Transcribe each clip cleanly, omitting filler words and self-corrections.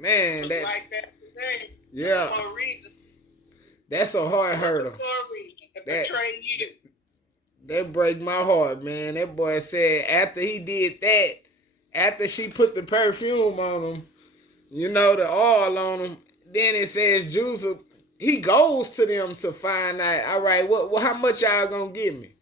Man, that like that today. yeah, For a reason. That's a hard hurdle. For a reason. To betray you. That break my heart, man. That boy said after he did that, after she put the perfume on him, you know, the oil on him, then it says Joseph, he goes to them to find out, all right, how much y'all gonna give me?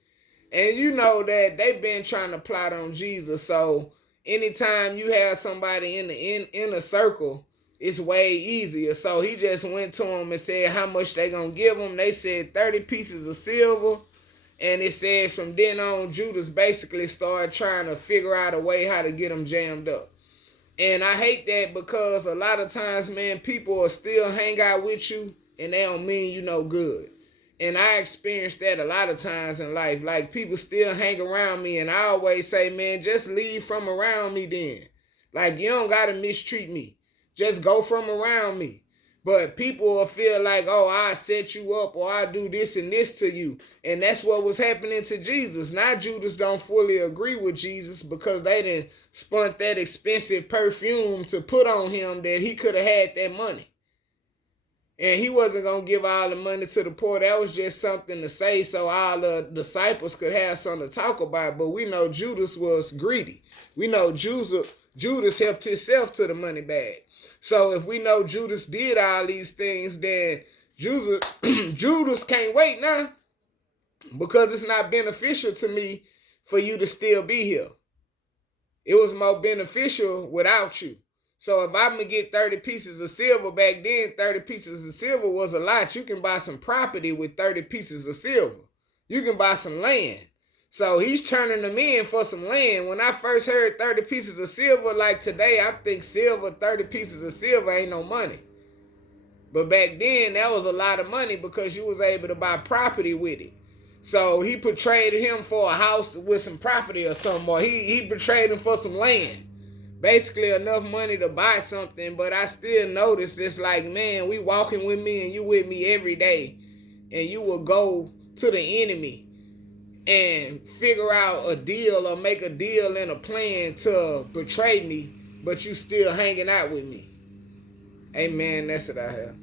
And you know that they've been trying to plot on Jesus. So anytime you have somebody in the inner circle, it's way easier. So he just went to them and said how much they gonna give him. They said 30 pieces of silver. And it says from then on, Judas basically started trying to figure out a way how to get him jammed up. And I hate that because a lot of times, man, people will still hang out with you and they don't mean you no good. And I experienced that a lot of times in life. Like, people still hang around me, and I always say, man, just leave from around me then. Like, you don't got to mistreat me. Just go from around me. But people will feel like, oh, I set you up or I do this and this to you. And that's what was happening to Jesus. Now Judas don't fully agree with Jesus because they didn't spun that expensive perfume to put on him that he could have had that money. And he wasn't going to give all the money to the poor. That was just something to say so all the disciples could have something to talk about. But we know Judas was greedy. We know Judas helped himself to the money bag. So if we know Judas did all these things, then Judas can't wait now because it's not beneficial to me for you to still be here. It was more beneficial without you. So if I'm going to get 30 pieces of silver, back then 30 pieces of silver was a lot. You can buy some property with 30 pieces of silver. You can buy some land. So he's turning them in for some land. When I first heard 30 pieces of silver, like today, I think silver, 30 pieces of silver ain't no money. But back then, that was a lot of money because you was able to buy property with it. So he portrayed him for a house with some property or something, or he portrayed him for some land. Basically enough money to buy something, but I still notice it's like, man, we walking with me and you with me every day, and you will go to the enemy and figure out a deal or make a deal and a plan to betray me, but you still hanging out with me. Amen. That's what I have.